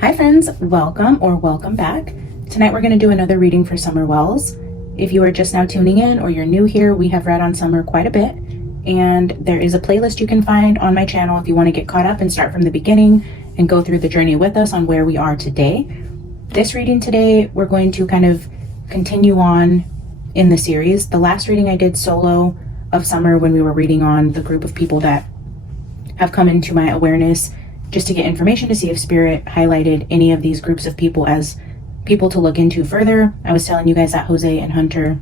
Hi friends, welcome back. Tonight we're going to do another reading for Summer Wells. If you are just now tuning in or you're new here, we have read on Summer quite a bit, and there is a playlist you can find on my channel if you want to get caught up and start from the beginning and go through the journey with us on where we are today. This reading today, we're going to kind of continue on in the series. The last reading I did solo of Summer when we were reading on the group of people that have come into my awareness just to get information to see if Spirit highlighted any of these groups of people as people to look into further. I was telling you guys that Jose and Hunter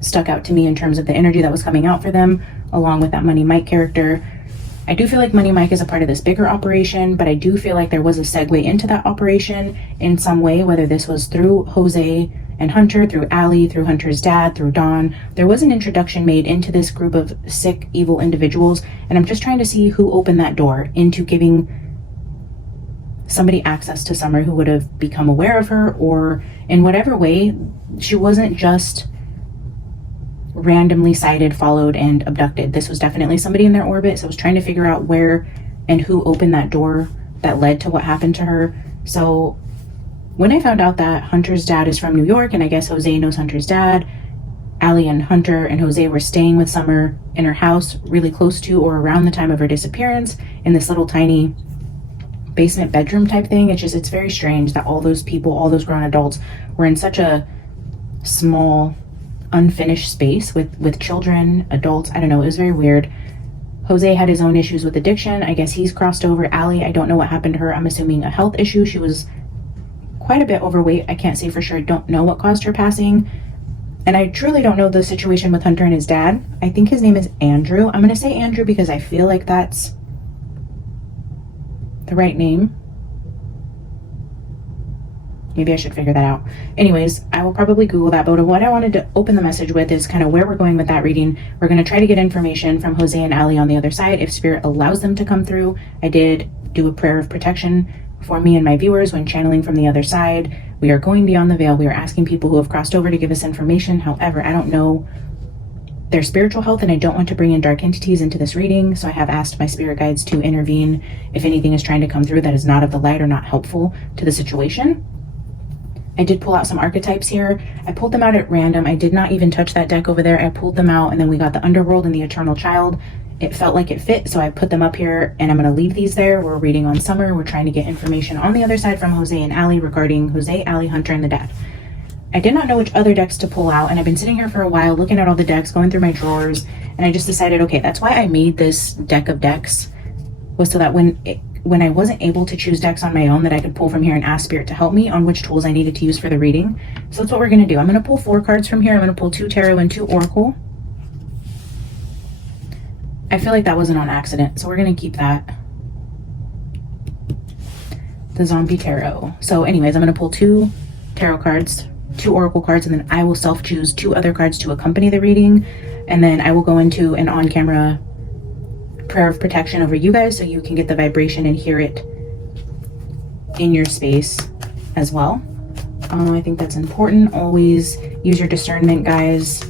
stuck out to me in terms of the energy that was coming out for them, along with that Money Mike character. I do feel like Money Mike is a part of this bigger operation, but I do feel like there was a segue into that operation in some way, whether this was through Jose and Hunter, through Alli, through Hunter's dad, through Dawn. There was an introduction made into this group of sick, evil individuals, and I'm just trying to see who opened that door into giving somebody access to Summer who would have become aware of her, or in whatever way. She wasn't just randomly sighted, followed, and abducted. This was definitely somebody in their orbit, so I was trying to figure out where and who opened that door that led to what happened to her. So when I found out that Hunter's dad is from New York, and I guess Jose knows Hunter's dad, Alli and Hunter and Jose were staying with Summer in her house really close to or around the time of her disappearance in this little tiny basement bedroom type thing. It's very strange that all those people, all those grown adults, were in such a small, unfinished space with children, adults. I don't know, it was very weird. Jose had his own issues with addiction. I guess he's crossed over. Alli, I don't know what happened to her. I'm assuming a health issue. She was quite a bit overweight. I can't say for sure. I don't know what caused her passing. And I truly don't know the situation with Hunter and his dad. I think his name is Andrew. I'm going to say Andrew because I feel like that's the right name. Maybe I should figure that out. Anyways, I will probably Google that, but what I wanted to open the message with is kind of where we're going with that reading. We're going to try to get information from Jose and Alli on the other side if Spirit allows them to come through. I did do a prayer of protection for me and my viewers when channeling from the other side. We are going beyond the veil. We are asking people who have crossed over to give us information. However, I don't know their spiritual health, and I don't want to bring in dark entities into this reading, so I have asked my spirit guides to intervene if anything is trying to come through that is not of the light or not helpful to the situation. I did pull out some archetypes here. I pulled them out at random. I did not even touch that deck over there. I pulled them out, and then we got the Underworld and the Eternal Child. It felt like it fit, so I put them up here, and I'm going to leave these there. We're reading on Summer. We're trying to get information on the other side from Jose and Alli regarding Jose, Alli, Hunter, and the dad. I did not know which other decks to pull out, and I've been sitting here for a while looking at all the decks, going through my drawers, and I just decided, okay, that's why I made this deck of decks, was so that when I wasn't able to choose decks on my own, that I could pull from here and ask Spirit to help me on which tools I needed to use for the reading. So that's what we're going to do. I'm going to pull 4 cards from here. I'm going to pull 2 tarot and 2 oracle. I feel like that wasn't on accident, so we're going to keep that. The Zombie Tarot. So anyways, I'm going to pull 2 tarot cards, 2 oracle cards, and then I will self-choose 2 other cards to accompany the reading, and then I will go into an on-camera prayer of protection over you guys so you can get the vibration and hear it in your space as well. I think that's important. Always use your discernment, guys.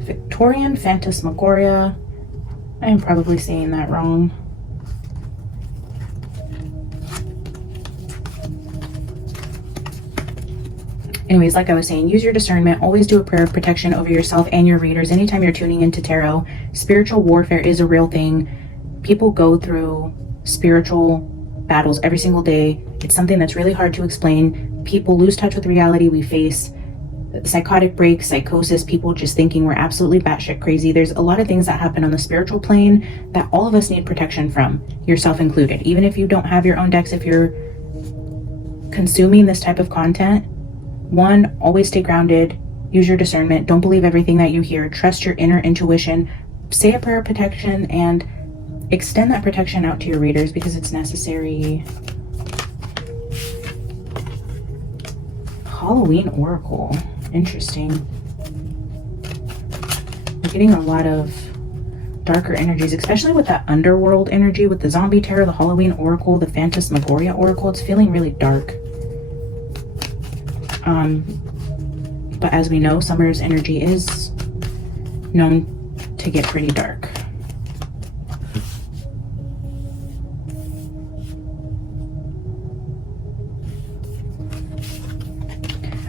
Victorian Phantasmagoria. I am probably saying that wrong. Anyways, like I was saying, use your discernment. Always do a prayer of protection over yourself and your readers. Anytime you're tuning into tarot, spiritual warfare is a real thing. People go through spiritual battles every single day. It's something that's really hard to explain. People lose touch with reality. We face psychotic breaks, psychosis, people just thinking we're absolutely batshit crazy. There's a lot of things that happen on the spiritual plane that all of us need protection from, yourself included. Even if you don't have your own decks, if you're consuming this type of content, 1, always stay grounded, use your discernment, don't believe everything that you hear, trust your inner intuition, say a prayer of protection, and extend that protection out to your readers because it's necessary. Halloween Oracle. Interesting. We're getting a lot of darker energies, especially with that underworld energy, with the Zombie Tarot, the Halloween Oracle, the Phantasmagoria Oracle. It's feeling really dark. But as we know, summer's energy is known to get pretty dark.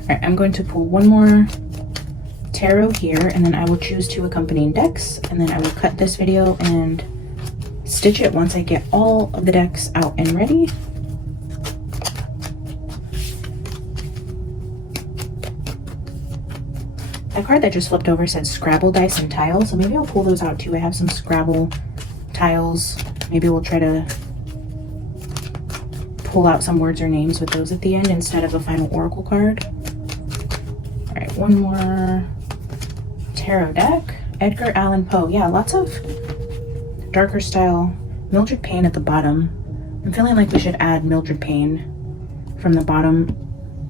Alright, I'm going to pull one more tarot here, and then I will choose 2 accompanying decks, and then I will cut this video and stitch it once I get all of the decks out and ready. That card that just flipped over said Scrabble dice and tiles, so maybe I'll pull those out too. I have some Scrabble tiles. Maybe we'll try to pull out some words or names with those at the end instead of a final oracle card. All right, one more tarot deck. Edgar Allan Poe. Yeah, lots of darker style. Mildred Payne at the bottom. I'm feeling like we should add Mildred Payne from the bottom.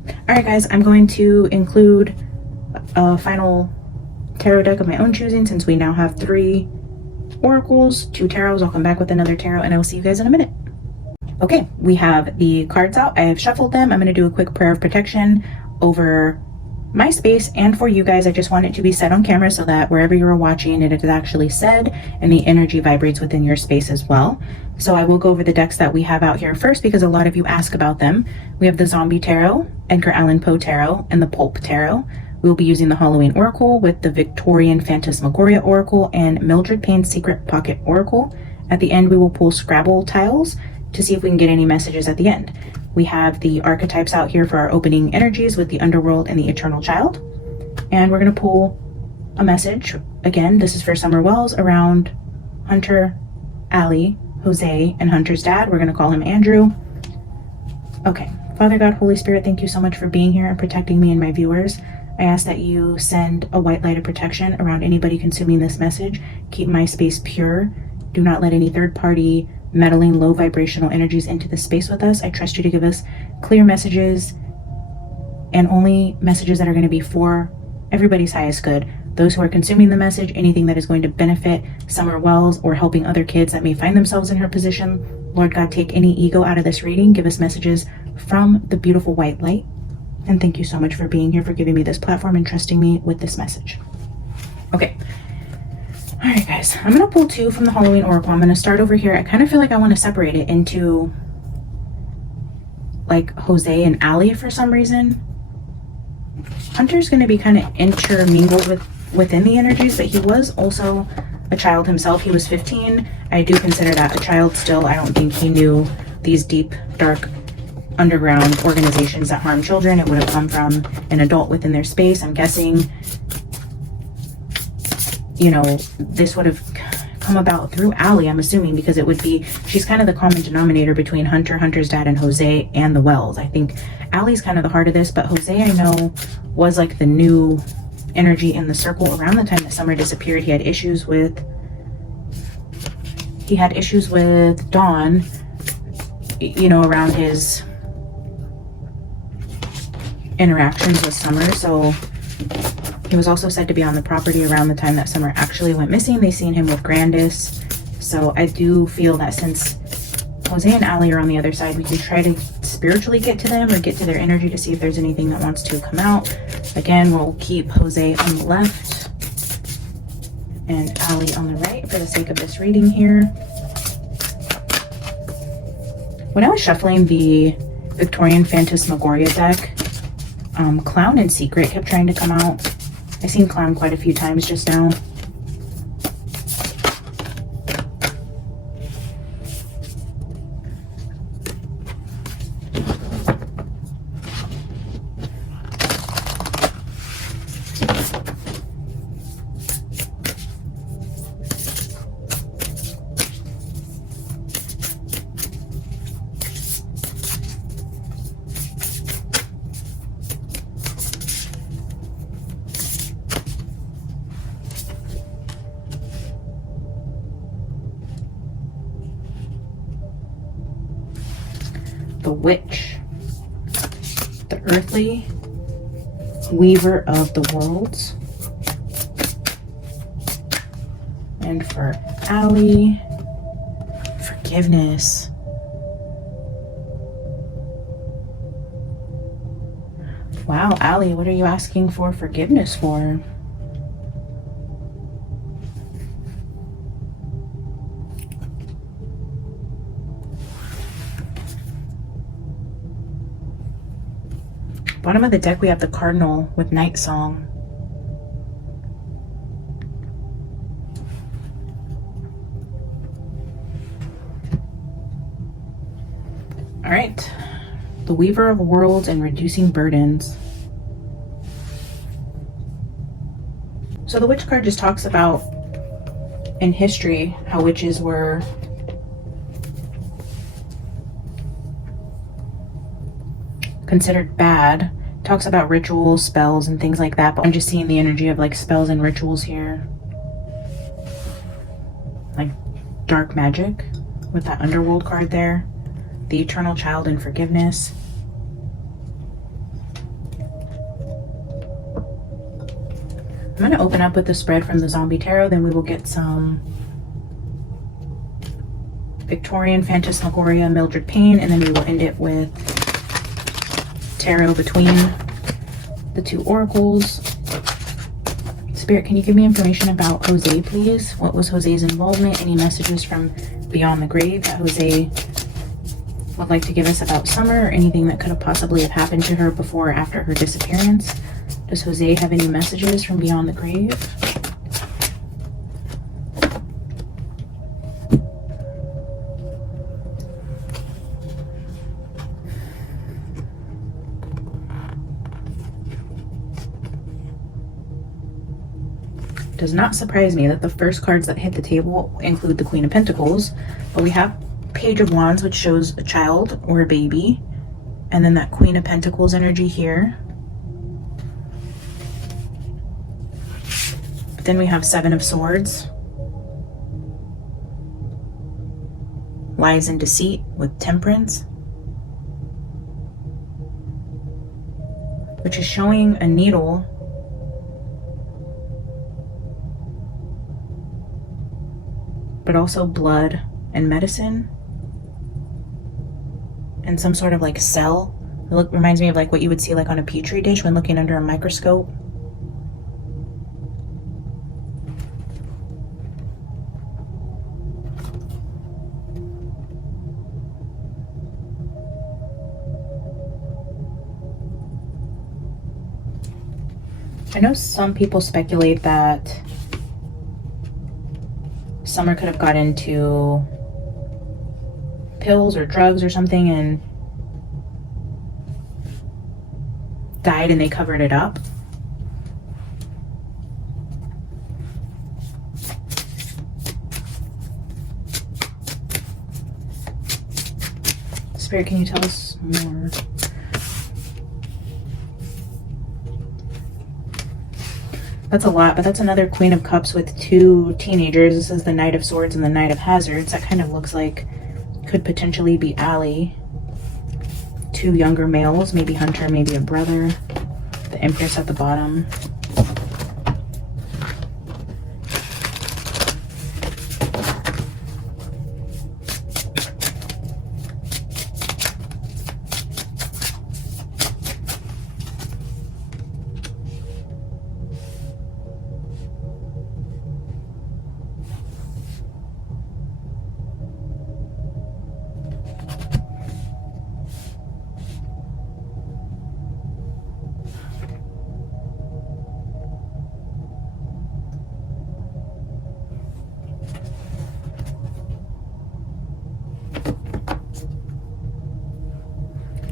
All right, guys, I'm going to include a final tarot deck of my own choosing since we now have 3 oracles, 2 tarots. I'll come back with another tarot and I will see you guys in a minute. Okay, we have the cards out. I have shuffled them. I'm going to do a quick prayer of protection over my space and for you guys. I just want it to be said on camera so that wherever you're watching it is actually said and the energy vibrates within your space as well. So I will go over the decks that we have out here first because a lot of you ask about them. We have the Zombie Tarot, Edgar Allan Poe Tarot, and the Pulp Tarot. We'll be using the Halloween Oracle with the Victorian Phantasmagoria Oracle and Mildred Payne's Secret Pocket Oracle. At the end, we will pull Scrabble tiles to see if we can get any messages at the end. We have the archetypes out here for our opening energies with the Underworld and the Eternal Child. And we're going to pull a message. Again, this is for Summer Wells around Hunter, Alli, Jose, and Hunter's dad. We're going to call him Andrew. Okay. Father God, Holy Spirit, thank you so much for being here and protecting me and my viewers. I ask that you send a white light of protection around anybody consuming this message. Keep my space pure. Do not let any third-party meddling low vibrational energies into the space with us. I trust you to give us clear messages and only messages that are going to be for everybody's highest good. Those who are consuming the message, anything that is going to benefit Summer Wells or helping other kids that may find themselves in her position. Lord God, take any ego out of this reading. Give us messages from the beautiful white light. And thank you so much for being here, for giving me this platform and trusting me with this message. Okay. All right, guys. I'm going to pull 2 from the Halloween Oracle. I'm going to start over here. I kind of feel like I want to separate it into like Jose and Alli for some reason. Hunter's going to be kind of intermingled within the energies, but he was also a child himself. He was 15. I do consider that a child still. I don't think he knew these deep, dark, underground organizations that harm children. It would have come from an adult within their space. I'm guessing, you know, this would have come about through Alli, I'm assuming, because it would be, she's kind of the common denominator between Hunter, Hunter's dad, and Jose and the Wells. I think Alli's kind of the heart of this, but Jose, I know, was like the new energy in the circle around the time that Summer disappeared. He had issues with Dawn, you know, around his interactions with Summer. So he was also said to be on the property around the time that Summer actually went missing. They seen him with Grandis. So I do feel that since Jose and Alli are on the other side, we can try to spiritually get to them or get to their energy to see if there's anything that wants to come out. Again, we'll keep Jose on the left and Alli on the right for the sake of this reading here. When I was shuffling the Victorian Phantasmagoria deck, Clown and Secret kept trying to come out. I've seen Clown quite a few times just now. The Witch, the earthly weaver of the worlds. And for Alli, forgiveness. Wow, Alli, what are you asking for forgiveness for? Bottom of the deck, we have the Cardinal with Night Song. All right, the Weaver of Worlds and Reducing Burdens. So the Witch card just talks about in history how witches were considered bad. Talks about rituals, spells, and things like that, but I'm just seeing the energy of like spells and rituals here, like dark magic with that underworld card there, the Eternal Child and Forgiveness. I'm going to open up with the spread from the Zombie Tarot, then we will get some Victorian Phantasmagoria, Mildred Payne, and then we will end it with tarot between the two oracles. Spirit, can you give me information about Jose, please? What was Jose's involvement? Any messages from beyond the grave that Jose would like to give us about Summer, or anything that could have possibly have happened to her before or after her disappearance? Does Jose have any messages from beyond the grave? Does not surprise me that the first cards that hit the table include the Queen of Pentacles, but we have Page of Wands, which shows a child or a baby, and then that Queen of Pentacles energy here. But then we have Seven of Swords, Lies and Deceit with Temperance, which is showing a needle but also blood and medicine and some sort of like cell. It reminds me of like what you would see like on a petri dish when looking under a microscope. I know some people speculate that Summer could have got into pills or drugs or something and died, and they covered it up. Spirit, can you tell us more? That's a lot, but that's another Queen of Cups with two teenagers. This is the Knight of Swords and the Knight of Hazards. That kind of looks like could potentially be Alli. Two younger males, maybe Hunter, maybe a brother. The Empress at the bottom.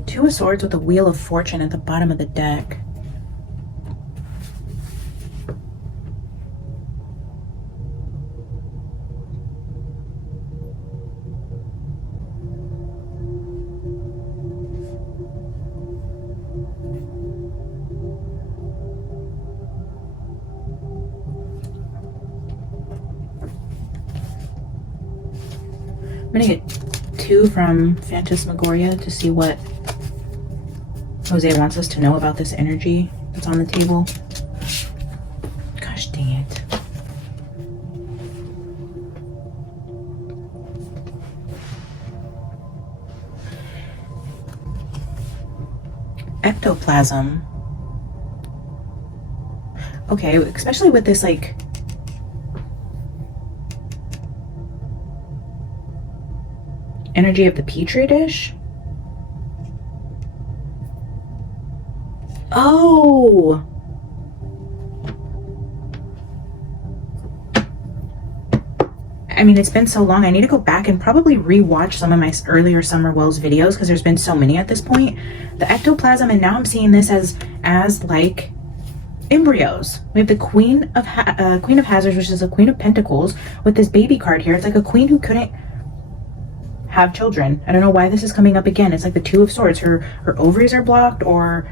Two of Swords with a Wheel of Fortune at the bottom of the deck. I'm gonna get two from Phantasmagoria to see what Jose wants us to know about this energy that's on the table. Gosh dang it. Ectoplasm. Okay, especially with this like energy of the petri dish. Oh, I mean, it's been so long. I need to go back and probably rewatch some of my earlier Summer Wells videos because there's been so many at this point. The ectoplasm, and now I'm seeing this as like embryos. We have the Queen of Hazards, which is a Queen of Pentacles, with this baby card here. It's like a queen who couldn't have children. I don't know why this is coming up again. It's like the Two of Swords. Her ovaries are blocked, or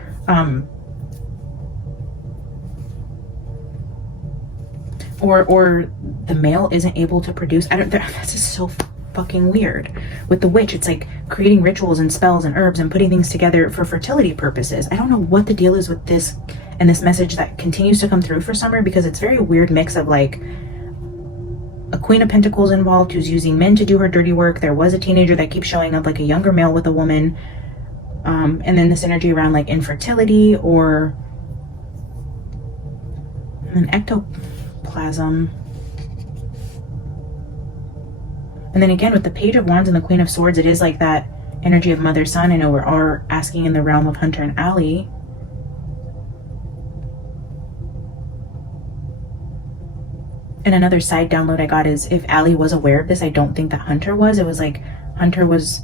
the male isn't able to produce. This is so fucking weird. With the witch, it's like creating rituals and spells and herbs and putting things together for fertility purposes. I don't know what the deal is with this and this message that continues to come through for Summer, because it's very weird mix of like a Queen of Pentacles involved who's using men to do her dirty work. There was a teenager that keeps showing up, like a younger male with a woman, and then this energy around like infertility or an ectoplasm. And then again with the Page of Wands and the Queen of Swords, it is like that energy of mother son. I know we're all asking in the realm of Hunter and Alli. And another side download I got is if Alli was aware of this, I don't think that Hunter was. It was like Hunter was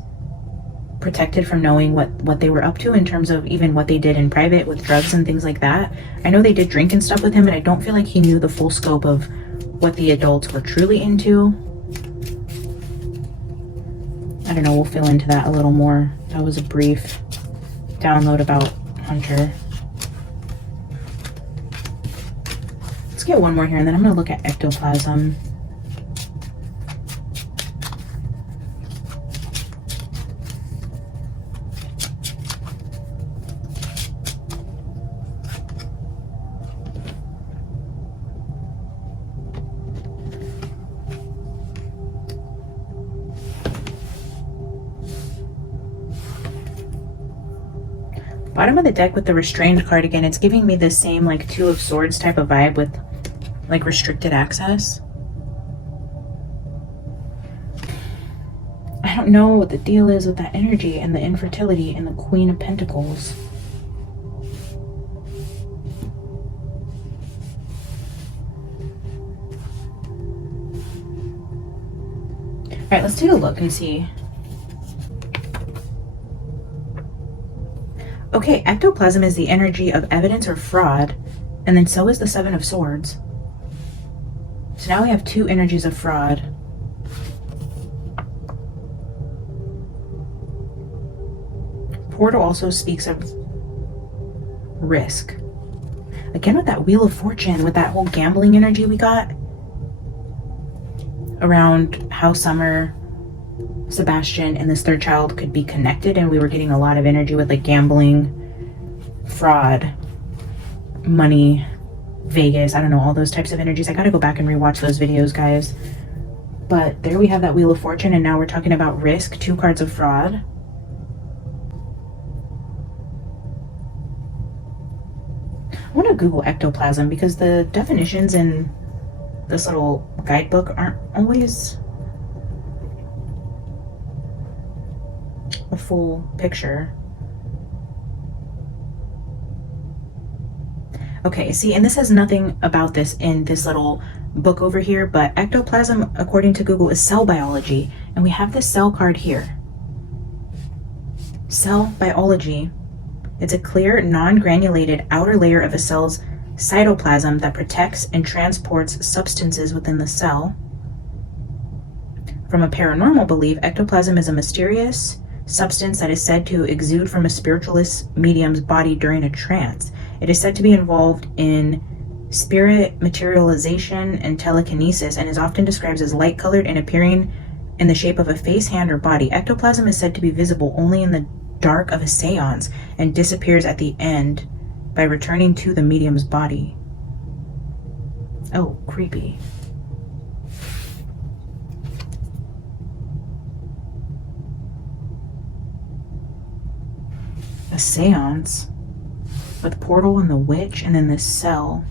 protected from knowing what they were up to in terms of even what they did in private with drugs and things like that. I know they did drink and stuff with him, but I don't feel like he knew the full scope of what the adults were truly into. I don't know, we'll fill into that a little more. That was a brief download about Hunter. Let's get one more here, and then I'm going to look at ectoplasm. Bottom of the deck with the restrained card again, it's giving me the same like Two of Swords type of vibe with like restricted access. I don't know what the deal is with that energy and the infertility and the Queen of Pentacles. All right, let's take a look and see. Okay, ectoplasm is the energy of evidence or fraud, and then so is the Seven of Swords. So now we have two energies of fraud. Portal also speaks of risk. Again with that Wheel of Fortune, with that whole gambling energy we got around how Summer, Sebastian, and this third child could be connected, and we were getting a lot of energy with like gambling, fraud, money, Vegas, I don't know, all those types of energies. I gotta go back and rewatch those videos, guys. But there we have that Wheel of Fortune, and now we're talking about risk, two cards of fraud. I want to Google ectoplasm because the definitions in this little guidebook aren't always a full picture. Okay, see, and this has nothing about this in this little book over here, but ectoplasm, according to Google, is cell biology, and we have this cell card here. Cell biology. It's a clear, non-granulated outer layer of a cell's cytoplasm that protects and transports substances within the cell. From a paranormal belief, ectoplasm is a mysterious substance that is said to exude from a spiritualist medium's body during a trance. It is said to be involved in spirit materialization and telekinesis, and is often described as light-colored and appearing in the shape of a face, hand, or body. Ectoplasm is said to be visible only in the dark of a seance and disappears at the end by returning to the medium's body. Oh, creepy. A seance with Portal and the Witch, and then this cell.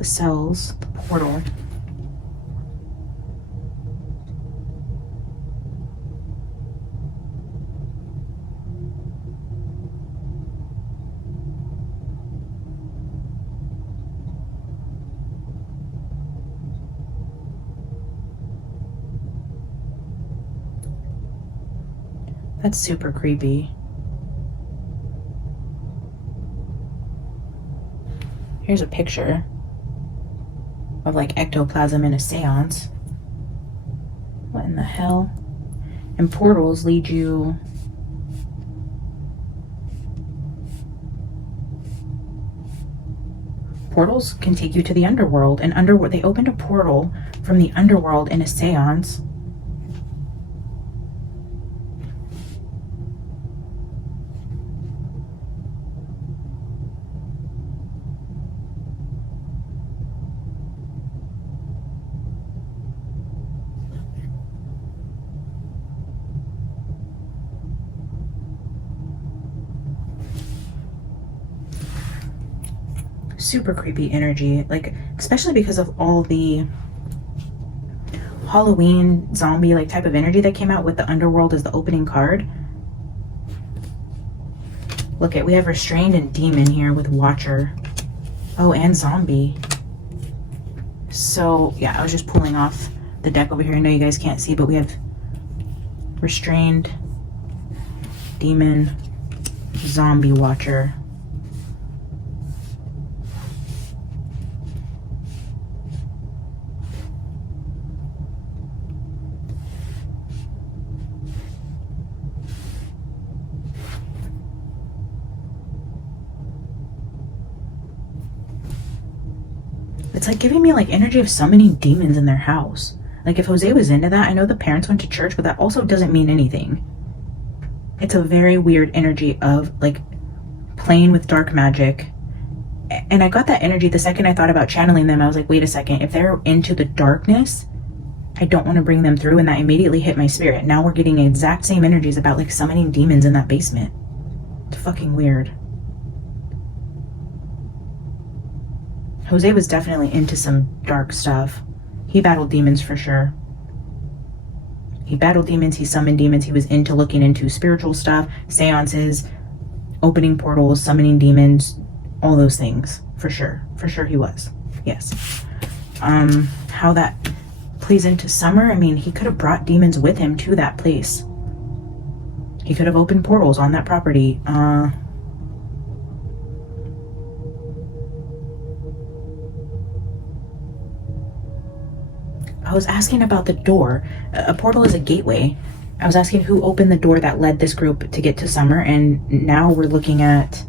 the cells, the portal. That's super creepy. Here's a picture of like ectoplasm in a seance. What in the hell? And portals lead you... Portals can take you to the underworld. And they opened a portal from the underworld in a seance. Super creepy energy, like especially because of all the Halloween zombie like type of energy that came out with the underworld as the opening card. Look at, we have restrained and demon here with watcher. Oh, and zombie. So yeah, I was just pulling off the deck over here. I know you guys can't see, but we have restrained, demon, zombie, watcher. It's like giving me like energy of summoning demons in their house. Like if Jose was into that, I know the parents went to church, but that also doesn't mean anything. It's a very weird energy of like playing with dark magic. And I got that energy the second I thought about channeling them. I was like, wait a second, if they're into the darkness, I don't want to bring them through. And that immediately hit my spirit. Now we're getting exact same energies about like summoning demons in that basement. It's fucking weird. Jose was definitely into some dark stuff. He battled demons for sure. He battled demons, he summoned demons, he was into looking into spiritual stuff, seances, opening portals, summoning demons, all those things, for sure. For sure he was, yes. How that plays into summer, I mean, he could have brought demons with him to that place. He could have opened portals on that property. I was asking about the door. A portal is a gateway. I was asking who opened the door that led this group to get to summer, and now we're looking at,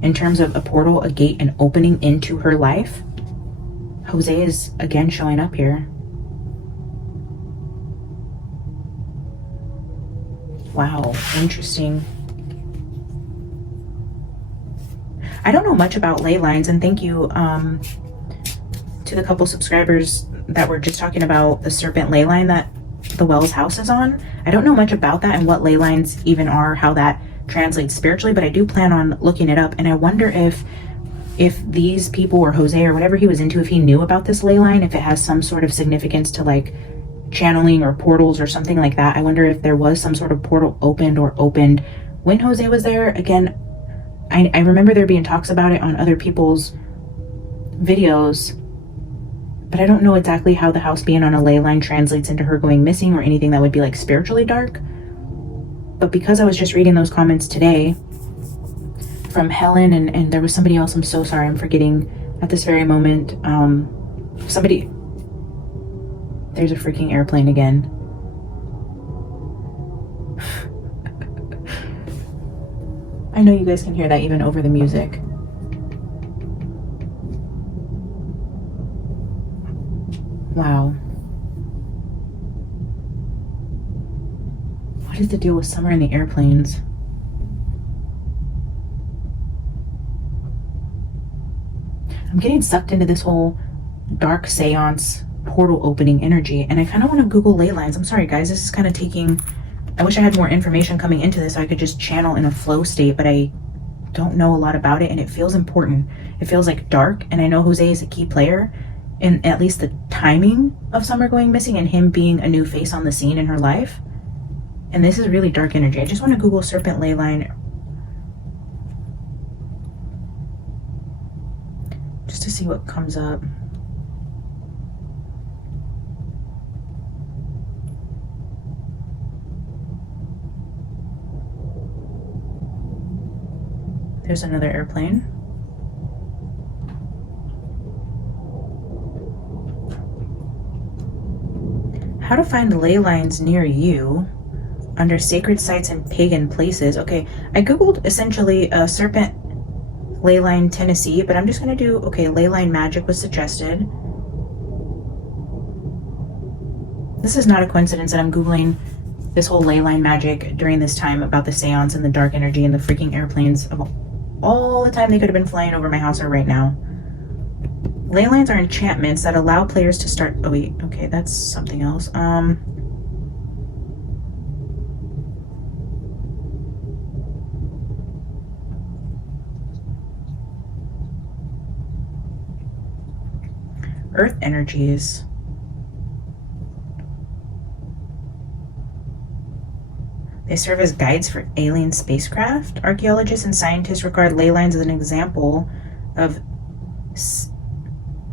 in terms of a portal, a gate, an opening into her life. Jose is again showing up here. Wow, interesting. I don't know much about ley lines, and thank you to the couple subscribers that were just talking about the serpent ley line that the Wells house is on. I don't know much about that and what ley lines even are, how that translates spiritually, but I do plan on looking it up. And I wonder if these people or Jose or whatever he was into, if he knew about this ley line, if it has some sort of significance to like channeling or portals or something like that. I wonder if there was some sort of portal opened when Jose was there. Again, I remember there being talks about it on other people's videos, but I don't know exactly how the house being on a ley line translates into her going missing or anything that would be like spiritually dark. But because I was just reading those comments today from Helen and there was somebody else, I'm so sorry, I'm forgetting at this very moment. Somebody, there's a freaking airplane again. I know you guys can hear that even over the music. Wow. What is the deal with summer and the airplanes? I'm getting sucked into this whole dark seance portal opening energy, and I kind of want to Google ley lines. I'm sorry guys, this is kind of taking, I wish I had more information coming into this so I could just channel in a flow state, but I don't know a lot about it, and it feels important. It feels like dark, and I know Jose is a key player in at least the timing of Summer going missing and him being a new face on the scene in her life. And this is really dark energy. I just want to Google serpent ley line just to see what comes up. There's another airplane. How to find ley lines near you under sacred sites and pagan places. Okay, I googled essentially serpent ley line Tennessee, but I'm just gonna do, okay, ley line magic was suggested. This is not a coincidence that I'm googling this whole ley line magic during this time about the seance and the dark energy and the freaking airplanes of all the time they could have been flying over my house or right now. Ley lines are enchantments that allow players to start, oh wait, okay, that's something else. Earth energies. They serve as guides for alien spacecraft. Archaeologists and scientists regard ley lines as an example of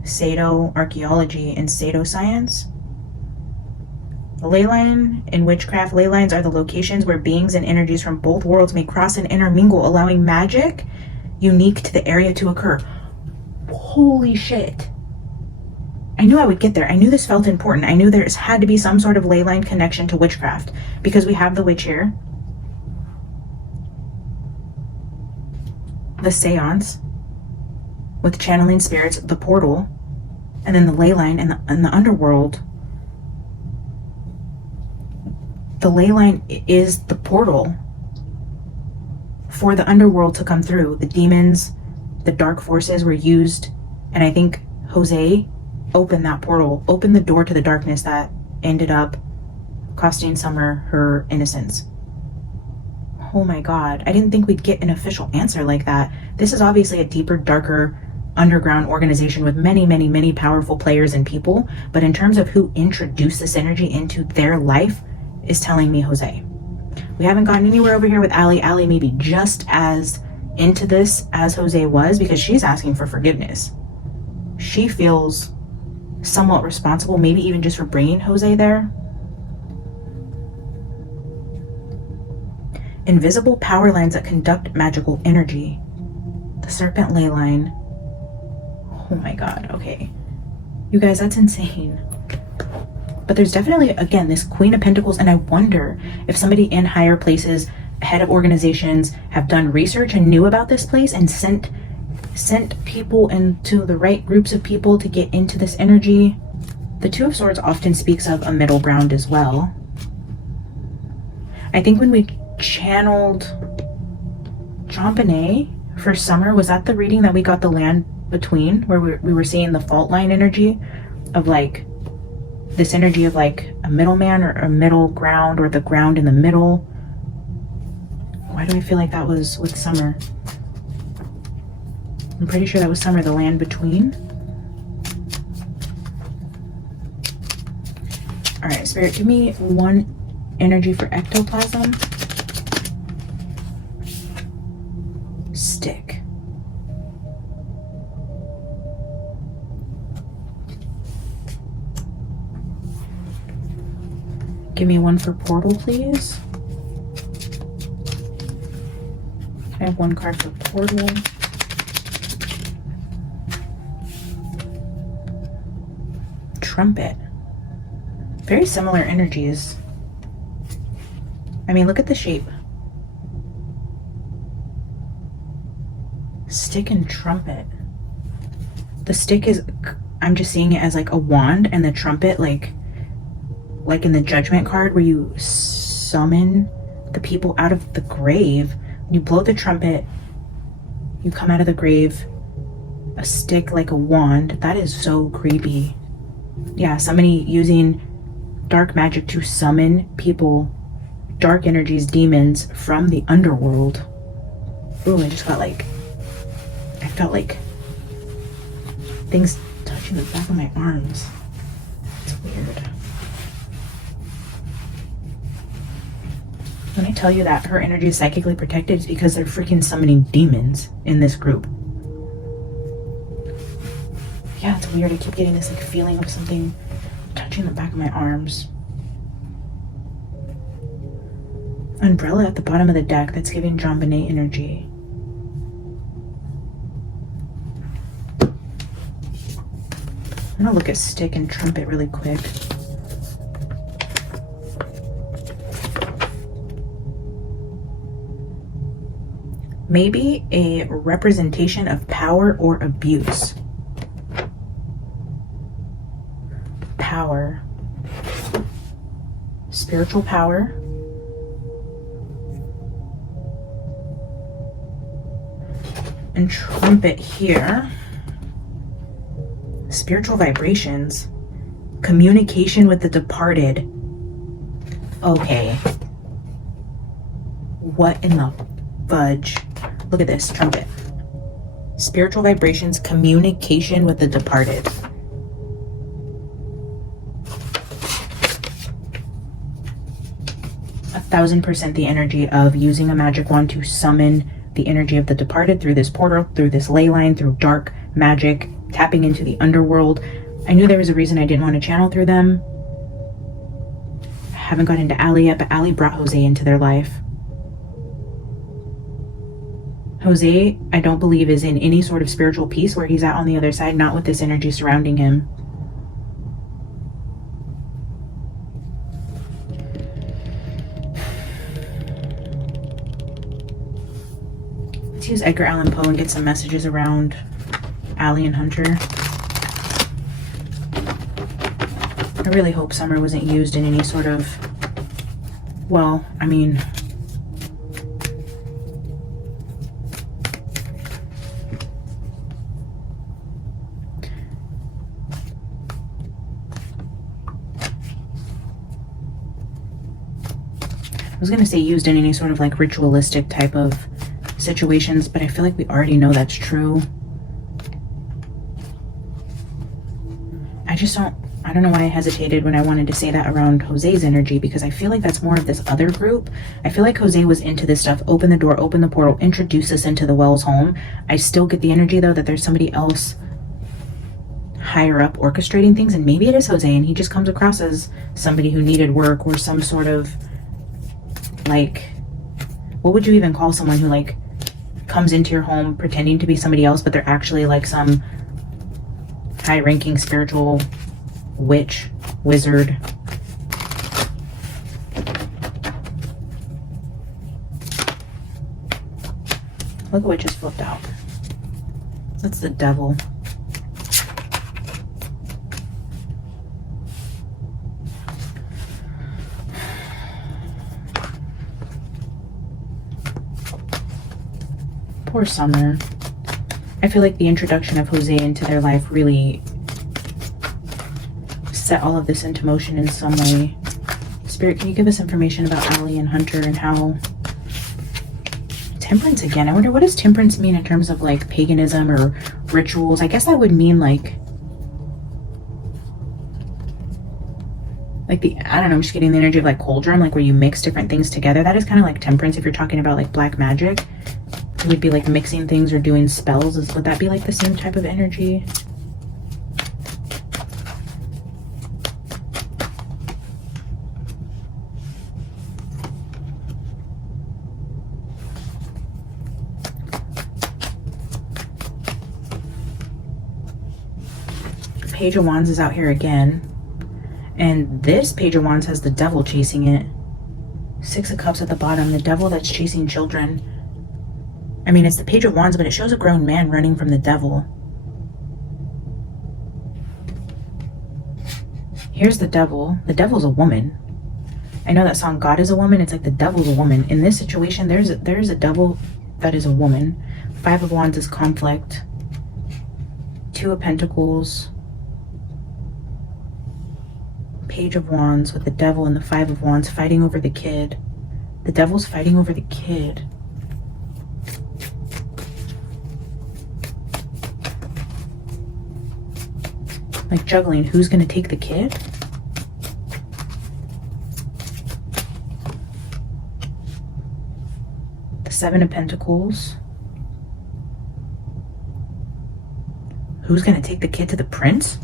pseudo-archaeology and pseudoscience. A ley line in witchcraft, ley lines are the locations where beings and energies from both worlds may cross and intermingle, allowing magic unique to the area to occur. Holy shit. I knew I would get there. I knew this felt important. I knew there had to be some sort of ley line connection to witchcraft because we have the witch here. The seance with channeling spirits, the portal, and then the ley line and the underworld. The ley line is the portal for the underworld to come through. The demons, the dark forces were used, and I think Jose opened that portal, opened the door to the darkness that ended up costing Summer her innocence. Oh my god, I didn't think we'd get an official answer like that. This is obviously a deeper, darker, underground organization with many, many, many powerful players and people, but in terms of who introduced this energy into their life is telling me Jose. We haven't gotten anywhere over here with Alli. Alli may be just as into this as Jose was because she's asking for forgiveness. She feels somewhat responsible, maybe even just for bringing Jose there. Invisible power lines that conduct magical energy. The serpent ley line. Oh my god, okay. You guys, that's insane. But there's definitely, again, this Queen of Pentacles, and I wonder if somebody in higher places, head of organizations, have done research and knew about this place and sent people into the right groups of people to get into this energy. The Two of Swords often speaks of a middle ground as well. I think when we channeled Champagne for Summer, was that the reading that we got the land between, where we were seeing the fault line energy of like this energy of like a middleman or a middle ground or the ground in the middle? Why do I feel like that was with Summer? I'm pretty sure that was Summer, the land between. All right, Spirit, give me one energy for ectoplasm. Stick. Give me one for portal, please. I have one card for portal. Trumpet. Very similar energies. I mean, look at the shape. Stick and trumpet. The stick is, I'm just seeing it as like a wand, and the trumpet like in the Judgment card where you summon the people out of the grave. When you blow the trumpet, you come out of the grave. A stick like a wand. That is so creepy. Yeah, somebody using dark magic to summon people, dark energies, demons from the underworld. Ooh, I just got like, I felt like things touching the back of my arms. It's weird. When I tell you that her energy is psychically protected, it's because they're freaking summoning demons in this group. Yeah, it's weird. I keep getting this like feeling of something touching the back of my arms. Umbrella at the bottom of the deck, that's giving John Bonet energy. I'm gonna look at stick and trumpet really quick. Maybe a representation of power or abuse. Power. Spiritual power. And trumpet here. Spiritual vibrations. Communication with the departed. Okay. What in the fudge? Look at this, trumpet. Spiritual vibrations, communication with the departed. A 1000% the energy of using a magic wand to summon the energy of the departed through this portal, through this ley line, through dark magic, tapping into the underworld. I knew there was a reason I didn't want to channel through them. I haven't got into Alli yet, but Alli brought Jose into their life. Jose, I don't believe, is in any sort of spiritual peace where he's at on the other side, not with this energy surrounding him. Let's use Edgar Allan Poe and get some messages around Alli and Hunter. I really hope Summer wasn't used in any sort of, well, I mean, I was gonna say used in any sort of like ritualistic type of situations, but I feel like we already know that's true. I don't know why I hesitated when I wanted to say that around Jose's energy, because I feel like that's more of this other group. I feel like Jose was into this stuff, open the door, open the portal, introduce us into the Wells home. I still get the energy though that there's somebody else higher up orchestrating things, and maybe it is Jose and he just comes across as somebody who needed work or some sort of, like, what would you even call someone who like comes into your home pretending to be somebody else, but they're actually like some high-ranking spiritual witch, wizard. Look what just flipped out. That's the devil. Poor Summer. I feel like the introduction of Jose into their life really set all of this into motion in some way. Spirit, can you give us information about Alli and Hunter and how... Temperance again. I wonder, what does temperance mean in terms of like paganism or rituals? I guess that would mean like the, I don't know, I'm just getting the energy of like cauldron, like where you mix different things together. That is kind of like temperance if you're talking about like black magic. It would be like mixing things or doing spells. Would that be like the same type of energy? Page of Wands is out here again. And this Page of Wands has the devil chasing it. Six of Cups at the bottom. The devil that's chasing children. I mean, it's the Page of Wands, but it shows a grown man running from the devil. Here's the devil. The devil's a woman. I know that song, God is a Woman. It's like the devil's a woman. In this situation, there's a devil that is a woman. Five of Wands is conflict. Two of Pentacles. Page of Wands with the devil and the Five of Wands fighting over the kid. The devil's fighting over the kid. Like juggling, who's gonna take the kid? The Seven of Pentacles. Who's gonna take the kid to the prince?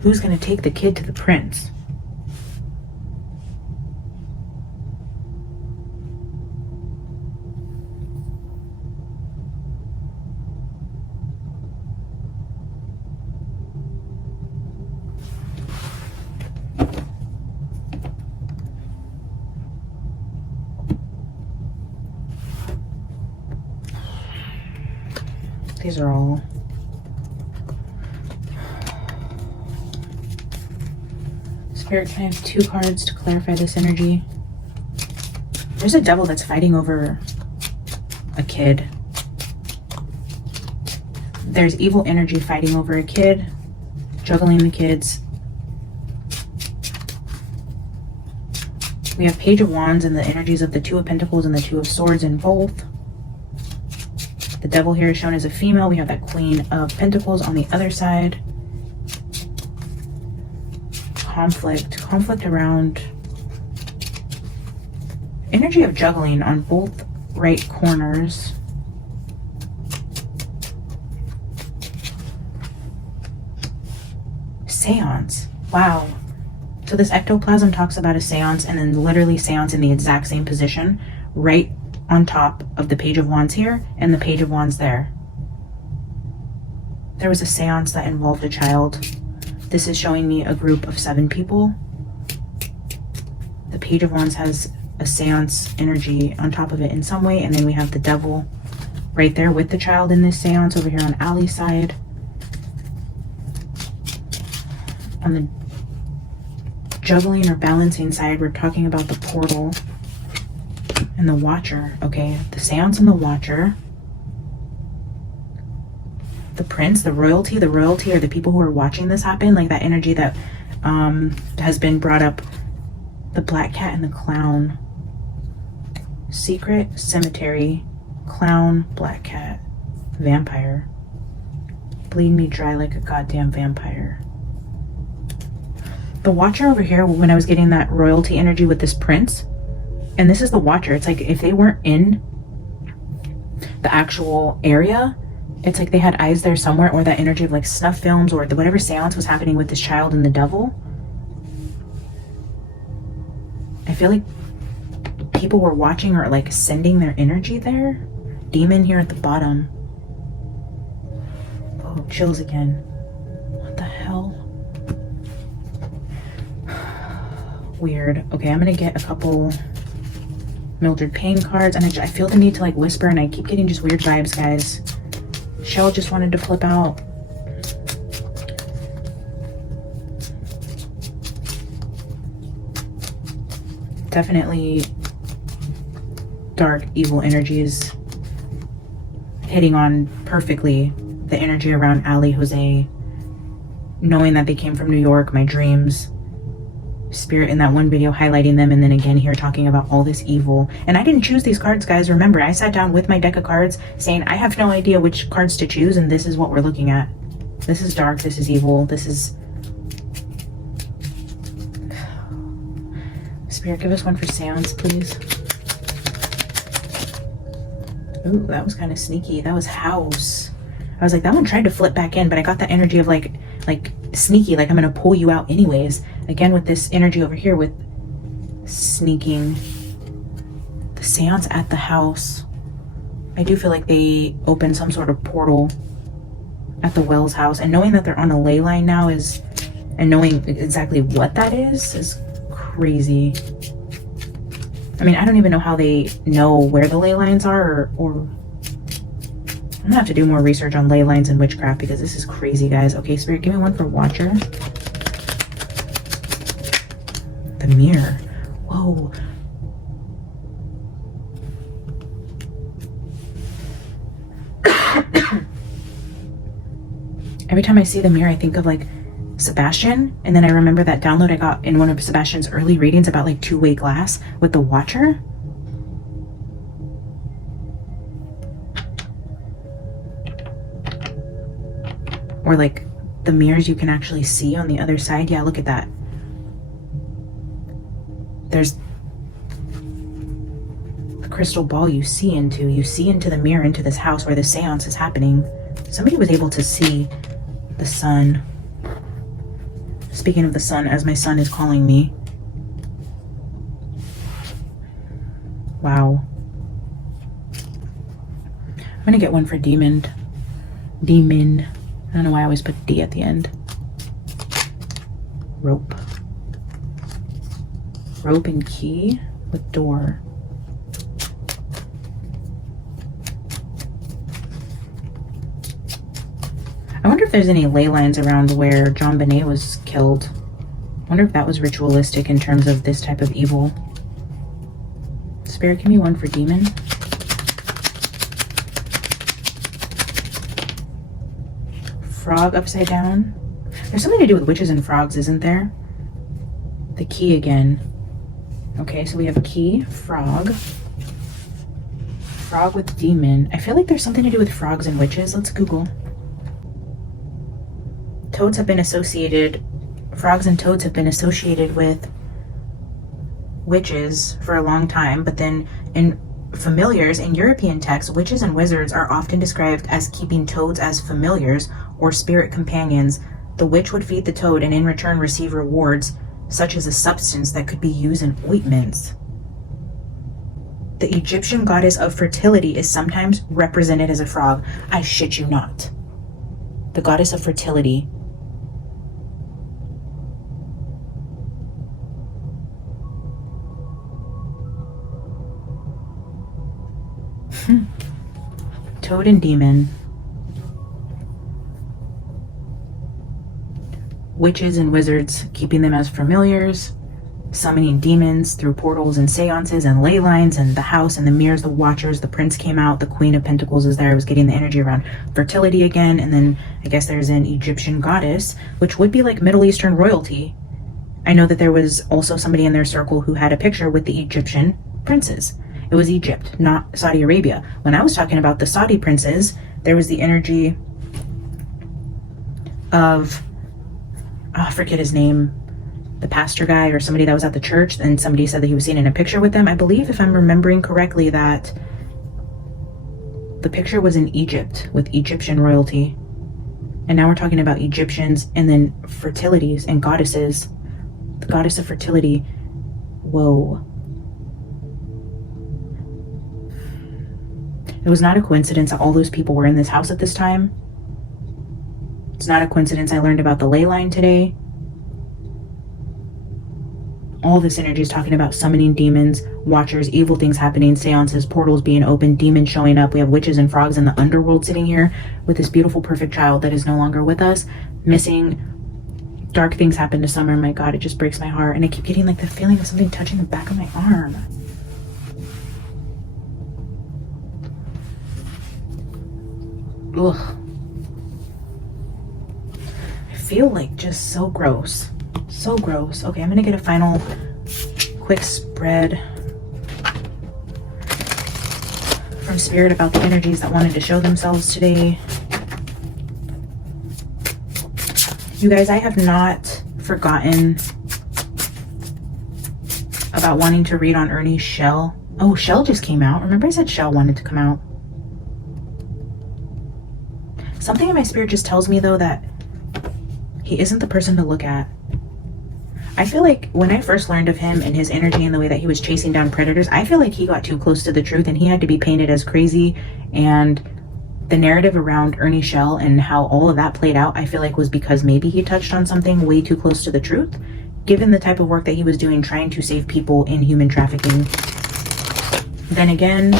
Who's gonna take the kid to the prince? These are all Spirit. Can I have 2 cards to clarify this energy? There's a devil that's fighting over a kid. There's evil energy fighting over a kid, juggling the kids. We have Page of Wands and the energies of the Two of Pentacles and the Two of Swords in both. The devil here is shown as a female. We have that Queen of Pentacles on the other side. Conflict around energy of juggling on both right corners. Seance. Wow. So this ectoplasm talks about a seance, and then literally seance in the exact same position right on top of the Page of Wands here and the Page of Wands there. There was a seance that involved a child. This is showing me a group of 7 people. The Page of Wands has a seance energy on top of it in some way, and then we have the devil right there with the child in this seance over here on Alli's side. On the juggling or balancing side, we're talking about the portal and the watcher. Okay, the seance and the watcher. The prince, the royalty are the people who are watching this happen, like that energy that has been brought up. The black cat and the clown. Secret, cemetery, clown, black cat, vampire. Bleed me dry like a goddamn vampire. The watcher over here, when I was getting that royalty energy with this prince, and this is the watcher, it's like if they weren't in the actual area, it's like they had eyes there somewhere, or that energy of like snuff films, or whatever seance was happening with this child and the devil. I feel like people were watching or like sending their energy there. Demon here at the bottom. Oh, chills again. What the hell? Weird. Okay, I'm gonna get a couple Mildred Payne cards, and I feel the need to like whisper, and I keep getting just weird vibes, guys. Shell just wanted to flip out. Definitely dark, evil energies hitting on perfectly the energy around Alli, Jose, knowing that they came from New York, my dreams. Spirit in that one video highlighting them, and then again here talking about all this evil. And I didn't choose these cards, guys. Remember, I sat down with my deck of cards saying I have no idea which cards to choose, and this is what we're looking at. This is dark, this is evil, this is... Spirit, give us one for seance, please. Ooh, that was kind of sneaky. That was house. I was like, that one tried to flip back in, but I got that energy of like sneaky, like I'm gonna pull you out anyways. Again with this energy over here with sneaking. The seance at the house. I do feel like they opened some sort of portal at the Wells house, and knowing that they're on a ley line now is, and knowing exactly what that is crazy. I mean, I don't even know how they know where the ley lines are, or I'm gonna have to do more research on ley lines and witchcraft, because this is crazy, guys. Okay, Spirit, give me one for Watcher. The mirror. Whoa. Every time I see the mirror, I think of like Sebastian. And then I remember that download I got in one of Sebastian's early readings about like two-way glass with the Watcher. Or like the mirrors you can actually see on the other side. Yeah, look at that. There's the crystal ball you see into. You see into the mirror, into this house where the seance is happening. Somebody was able to see the sun. Speaking of the sun, as my son is calling me. Wow. I'm gonna get one for demon. Demon. I don't know why I always put D at the end. Rope. Rope and key with door. I wonder if there's any ley lines around where John Bonet was killed. I wonder if that was ritualistic in terms of this type of evil. Spirit, give me one for demon. Frog upside down. There's something to do with witches and frogs, isn't there? The key again. Okay, so we have key, frog. Frog with demon. I feel like there's something to do with frogs and witches. Let's Google. Toads have been associated, frogs and toads have been associated with witches for a long time, but then in familiars in European texts, witches and wizards are often described as keeping toads as familiars or spirit companions. The witch would feed the toad and in return receive rewards, such as a substance that could be used in ointments. The Egyptian goddess of fertility is sometimes represented as a frog. I shit you not. The goddess of fertility. Toad and demon. Witches and wizards, keeping them as familiars, summoning demons through portals and seances and ley lines and the house and the mirrors, the watchers, the prince came out, the queen of pentacles is there. I was getting the energy around fertility again. And then I guess there's an Egyptian goddess, which would be like Middle Eastern royalty. I know that there was also somebody in their circle who had a picture with the Egyptian princes. It was Egypt, not Saudi Arabia. When I was talking about the Saudi princes, there was the energy of, I forget his name, the pastor guy or somebody that was at the church, and somebody said that he was seen in a picture with them. I believe, if I'm remembering correctly, that the picture was in Egypt with Egyptian royalty. And now we're talking about Egyptians and then fertilities and goddesses. The goddess of fertility. Whoa. It was not a coincidence that all those people were in this house at this time. It's not a coincidence I learned about the ley line today. All this energy is talking about summoning demons, watchers, evil things happening, seances, portals being opened, demons showing up. We have witches and frogs in the underworld sitting here with this beautiful, perfect child that is no longer with us, missing. Dark things happen to Summer. My God, it just breaks my heart. And I keep getting like the feeling of something touching the back of my arm. Ugh. I feel like just so gross. So gross. Okay, I'm gonna get a final quick spread from Spirit about the energies that wanted to show themselves today. You guys, I have not forgotten about wanting to read on Ernie's Shell. Oh, Shell just came out. Remember I said Shell wanted to come out. Something in my spirit just tells me, though, that he isn't the person to look at. I feel like when I first learned of him and his energy and the way that he was chasing down predators, I feel like he got too close to the truth and he had to be painted as crazy. And the narrative around Ernie Shell and how all of that played out, I feel like was because maybe he touched on something way too close to the truth, given the type of work that he was doing trying to save people in human trafficking. Then again,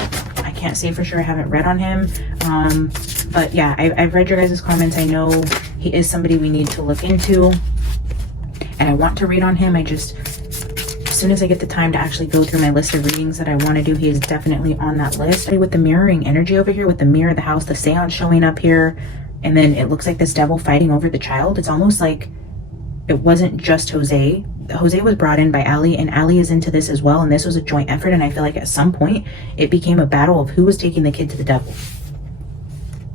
I can't say for sure. I haven't read on him. But yeah, I've read your guys' comments. I know he is somebody we need to look into. And I want to read on him. As soon as I get the time to actually go through my list of readings that I want to do, he is definitely on that list. With the mirroring energy over here, with the mirror, the house, the seance showing up here, and then it looks like this devil fighting over the child. It's almost like it wasn't just Jose. Jose was brought in by Alli, and Alli is into this as well, and this was a joint effort, and I feel like at some point it became a battle of who was taking the kid to the devil.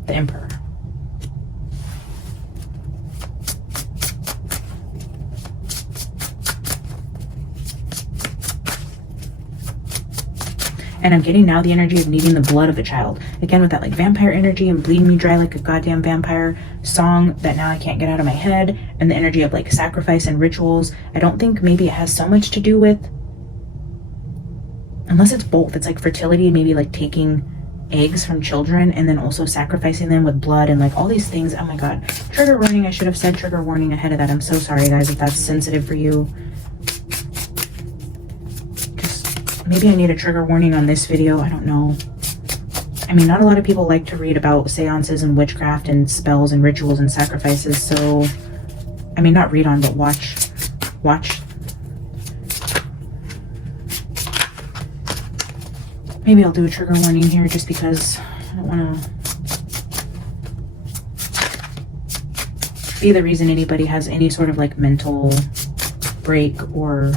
The Emperor. And I'm getting now the energy of needing the blood of a child. Again, with that like vampire energy and bleeding me dry like a goddamn vampire song that now I can't get out of my head. And the energy of like sacrifice and rituals. I don't think maybe it has so much to do with, unless it's both. It's like fertility, maybe like taking eggs from children and then also sacrificing them with blood and like all these things. Oh my God. Trigger warning. I should have said trigger warning ahead of that. I'm so sorry guys if that's sensitive for you. Maybe I need a trigger warning on this video. I don't know. I mean, not a lot of people like to read about seances and witchcraft and spells and rituals and sacrifices. So, I mean, not read on, but watch. Maybe I'll do a trigger warning here just because I don't want to be the reason anybody has any sort of like mental break or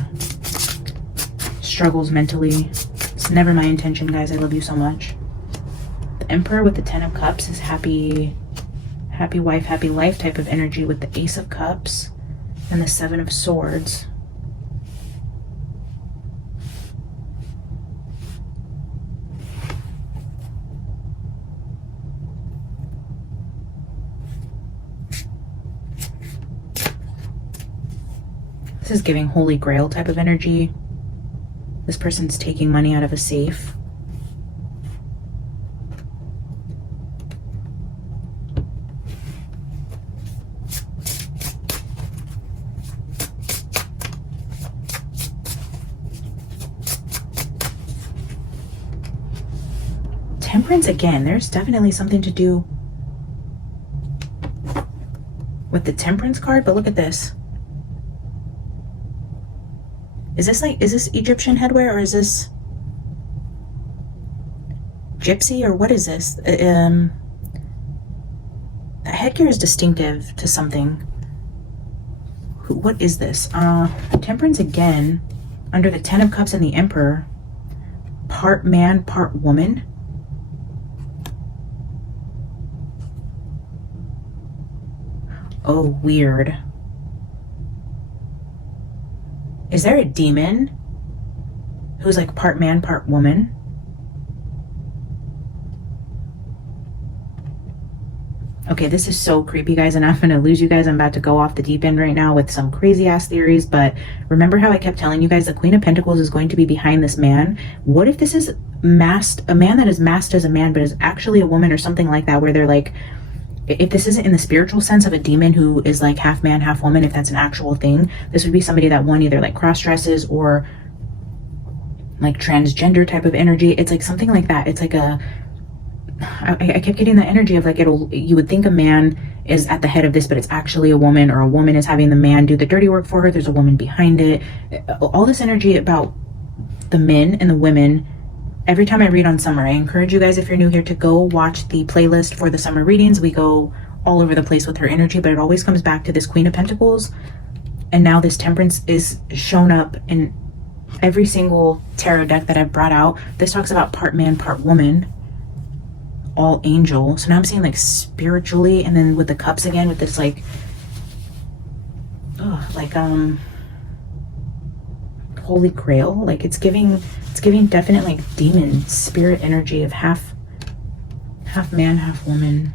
struggles mentally. It's never my intention, guys. I love you so much. The Emperor with the 10 of Cups is happy wife, happy life type of energy with the Ace of Cups and the 7 of Swords. This is giving Holy Grail type of energy. This person's taking money out of a safe. Temperance again. There's definitely something to do with the Temperance card, but look at this. Is this Egyptian headwear or is this gypsy or what is this? The headgear is distinctive to something. What is this? Temperance again, under the 10 of Cups and the Emperor. Part man, part woman. Oh, weird. Is there a demon who's like part man, part woman? Okay, this is so creepy, guys, and I'm gonna lose you guys. I'm about to go off the deep end right now with some crazy ass theories, but remember how I kept telling you guys the Queen of Pentacles is going to be behind this man? What if this is masked, a man that is masked as a man but is actually a woman or something like that, where they're like, if this isn't in the spiritual sense of a demon who is like half man, half woman, if that's an actual thing, this would be somebody that one either like cross dresses or like transgender type of energy. It's like something like that. It's like I kept getting the energy of like you would think a man is at the head of this, but it's actually a woman, or a woman is having the man do the dirty work for her. There's a woman behind it. All this energy about the men and the women. Every time I read on summer, I encourage you guys, if you're new here, to go watch the playlist for the summer readings. We go all over the place with her energy, but it always comes back to this Queen of Pentacles. And now this Temperance is shown up in every single tarot deck that I've brought out. This talks about part man, part woman, all angel. So now I'm seeing like spiritually, and then with the cups again, with this like, Holy Grail. Like it's giving definite like demon spirit energy of half man, half woman.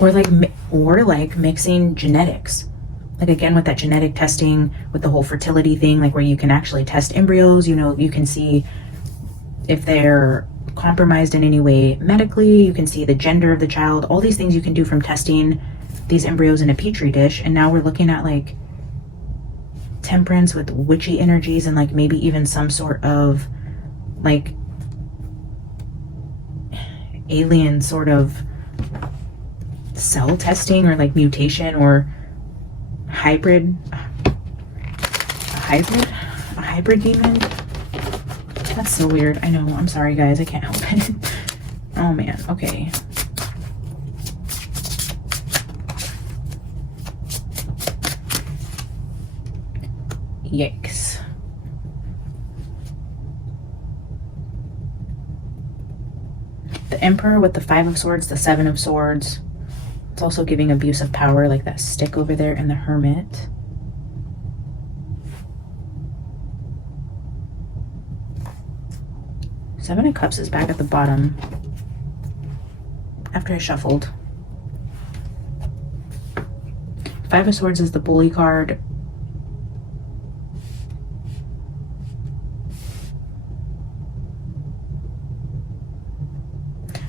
Or like mixing genetics. Like again with that genetic testing, with the whole fertility thing, like where you can actually test embryos, you know, you can see if they're compromised in any way medically, you can see the gender of the child, all these things you can do from testing these embryos in a petri dish. And now we're looking at like Temperance with witchy energies, and like maybe even some sort of like alien sort of cell testing, or like mutation, or hybrid demon. That's so weird. I know, I'm sorry guys, I can't help it. Oh man, okay. Yikes. The Emperor with the 5 of Swords, the 7 of Swords. It's also giving abuse of power, like that stick over there, and the Hermit. Seven of Cups is back at the bottom after I shuffled. 5 of Swords is the Bully card.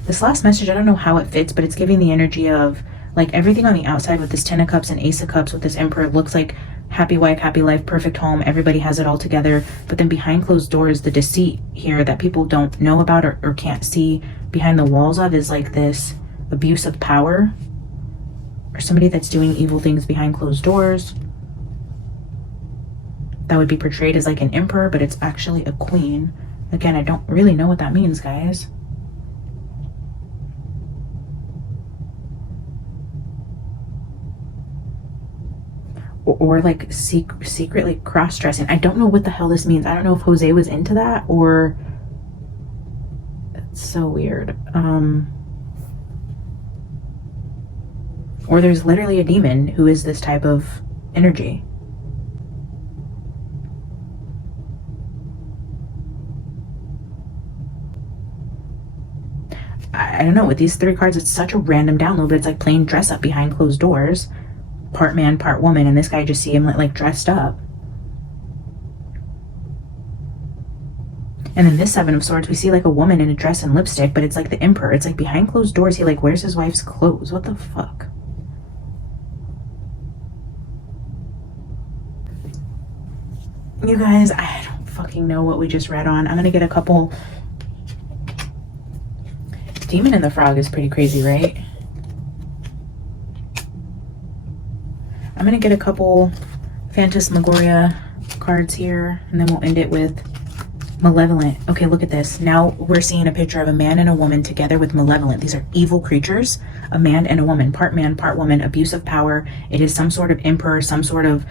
This last message, I don't know how it fits, but it's giving the energy of like everything on the outside with this 10 of Cups and Ace of Cups with this Emperor looks like happy wife, happy life, perfect home. Everybody has it all together. But then behind closed doors, the deceit here that people don't know about or can't see behind the walls of is like this abuse of power or somebody that's doing evil things behind closed doors. That would be portrayed as like an emperor, but it's actually a queen. Again, I don't really know what that means, guys. Or like secretly cross-dressing. I don't know what the hell this means. I don't know if Jose was into that or it's so weird. Or there's literally a demon who is this type of energy. I don't know, with these 3 cards, it's such a random download, but it's like playing dress up behind closed doors. Part man, part woman, and this guy, just see him like dressed up. And then this 7 of Swords, we see like a woman in a dress and lipstick, but it's like the Emperor. It's like behind closed doors, he like wears his wife's clothes. What the fuck? You guys, I don't fucking know what we just read on. I'm gonna get a couple. Demon and the Frog is pretty crazy, right? I'm gonna get a couple Phantasmagoria cards here, and then we'll end it with Malevolent. Okay, look at this. Now we're seeing a picture of a man and a woman together with Malevolent. These are evil creatures, a man and a woman, part man, part woman, abuse of power. It is some sort of emperor, some sort of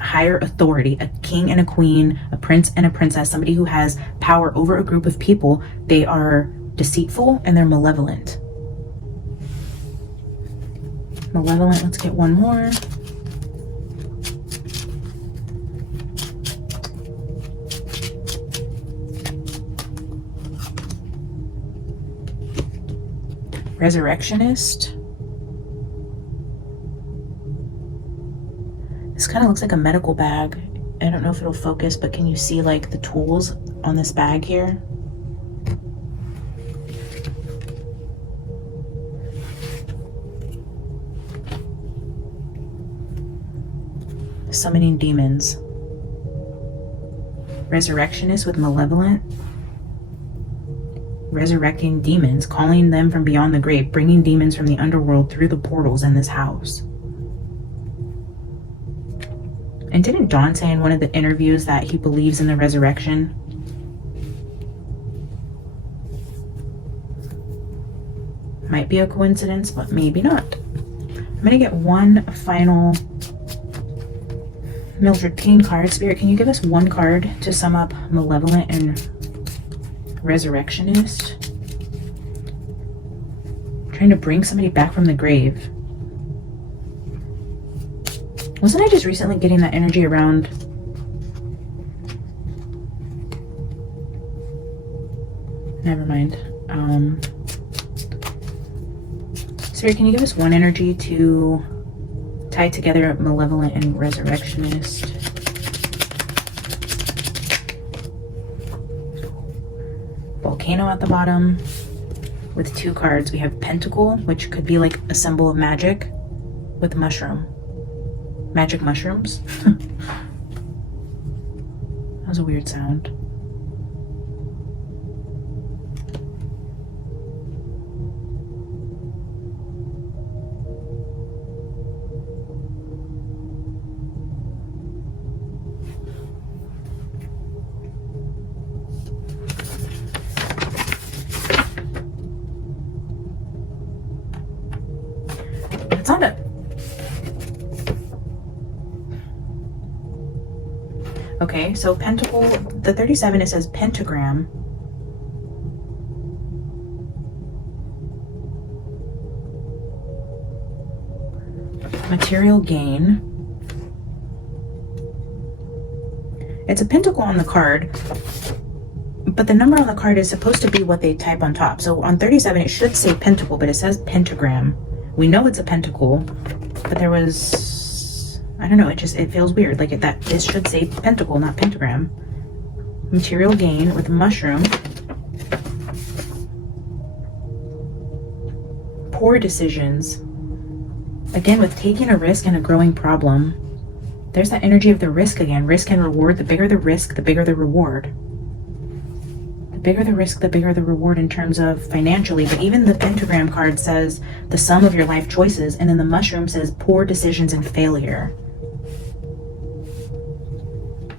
higher authority, a king and a queen, a prince and a princess, somebody who has power over a group of people. They are deceitful and they're malevolent. Malevolent, let's get one more. Resurrectionist. This kind of looks like a medical bag. I don't know if it'll focus, but can you see like the tools on this bag here? Summoning demons. Resurrectionist with Malevolent. Resurrecting demons, calling them from beyond the grave, bringing demons from the underworld through the portals in this house. And didn't John say in one of the interviews that he believes in the resurrection? Might be a coincidence, but maybe not. I'm gonna get one final Mildred Payne card. Spirit, can you give us one card to sum up Malevolent and Resurrectionist? Trying to bring somebody back from the grave. Wasn't I just recently getting that energy around? Never mind. Spirit, can you give us one energy to tie together Malevolent and Resurrectionist? Volcano at the bottom with 2 cards. We have Pentacle, which could be like a symbol of magic, with Mushroom. Magic mushrooms. That was a weird sound. It's not a... Okay, so pentacle, the 37, it says pentagram. Material gain. It's a pentacle on the card, but the number on the card is supposed to be what they type on top. So on 37, it should say pentacle, but it says pentagram. We know it's a pentacle, but there was, I don't know, it feels weird. Like it should say pentacle, not pentagram. Material gain with mushroom. Poor decisions. Again, with taking a risk and a growing problem. There's that energy of the risk again. Risk and reward. The bigger the risk, the bigger the reward. The bigger the risk, the bigger the reward in terms of financially. But even the pentagram card says the sum of your life choices. And then the mushroom says poor decisions and failure.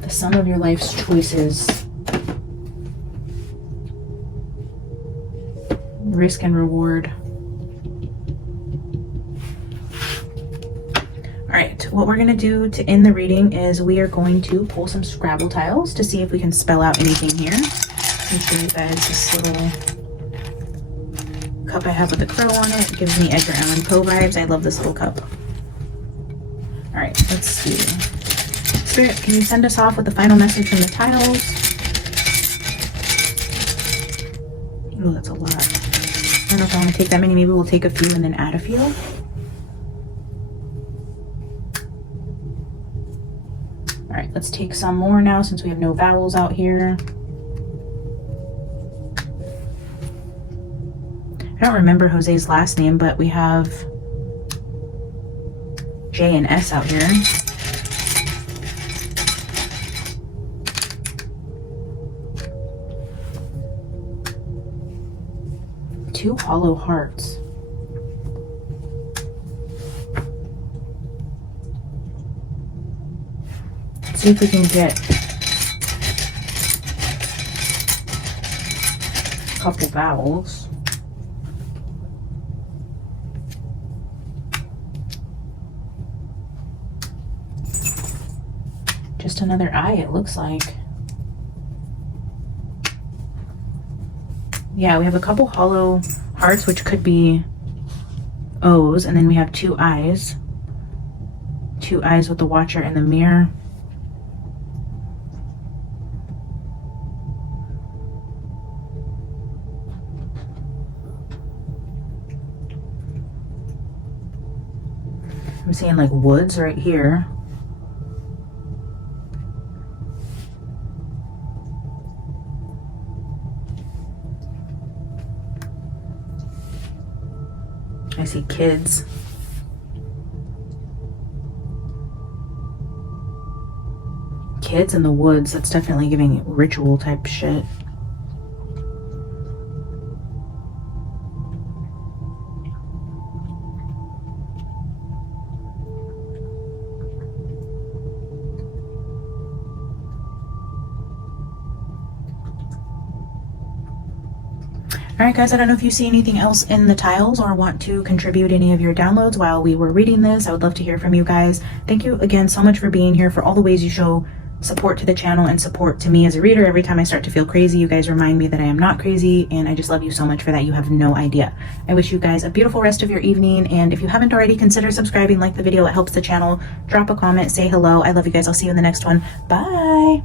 The sum of your life's choices. Risk and reward. All right, what we're gonna do to end the reading is we are going to pull some Scrabble tiles to see if we can spell out anything here. Let me show you guys this little cup I have with a crow on it. It gives me Edgar Allan Poe vibes. I love this little cup. All right, let's see. Spirit, can you send us off with the final message from the tiles? Oh, that's a lot. I don't know if I want to take that many. Maybe we'll take a few and then add a few. All right, let's take some more now since we have no vowels out here. I don't remember Jose's last name, but we have J and S out here. Two hollow hearts. Let's see if we can get a couple vowels. Just another I, it looks like. Yeah, we have a couple hollow hearts, which could be O's, and then we have two eyes. Two eyes with the Watcher and the Mirror. I'm seeing like woods right here. I see kids. Kids in the woods. That's definitely giving ritual type shit. Alright guys, I don't know if you see anything else in the tiles or want to contribute any of your downloads while we were reading this. I would love to hear from you guys. Thank you again so much for being here, for all the ways you show support to the channel and support to me as a reader. Every time I start to feel crazy, you guys remind me that I am not crazy, and I just love you so much for that. You have no idea. I wish you guys a beautiful rest of your evening, and if you haven't already, consider subscribing, like the video. It helps the channel. Drop a comment, say hello. I love you guys. I'll see you in the next one. Bye!